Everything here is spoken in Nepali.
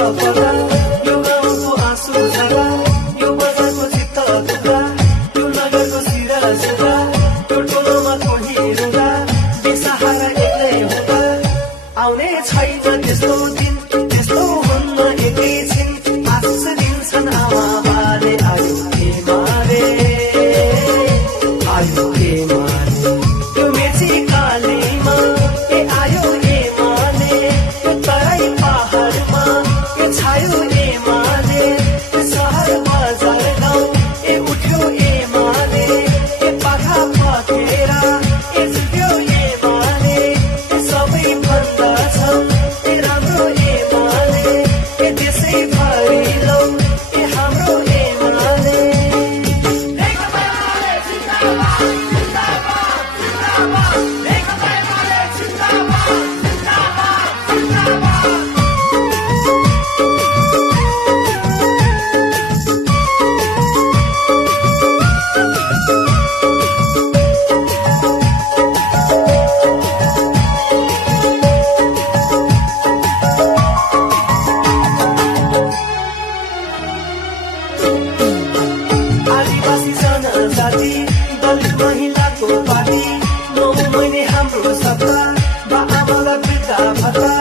पर्दा यो गाउँको आँसु झरा यो बजारको चित्त दुख्दा यो नगरको सिरा सुधा यो टोलोमा कोही रुँदा बेसहारा एक्लै हुँदा आउने छैन त्यस्तो दिन त्यस्तो हुन्न एकैछिन आशिष दिन्छन् आमा बाले आयो के मारे आयो के मारे यो मेची कालीमा ए आयो ए माले यो तराई पहाडमा यो छायो ए माले यो सहर बजार गाउँ ए उठ्यो ए माले ए पाखा पखेरा ए झुक्यो ए माले ए सबै भन्दछ ए राम्रो ए माले ए देशै भरिलो ए हाम्रो ए माले आदिवासी जनजाति दलित महिलाको पार्टी नौ महिने हाम्रो सत्ता बा आमालाई वृद्धा भत्ता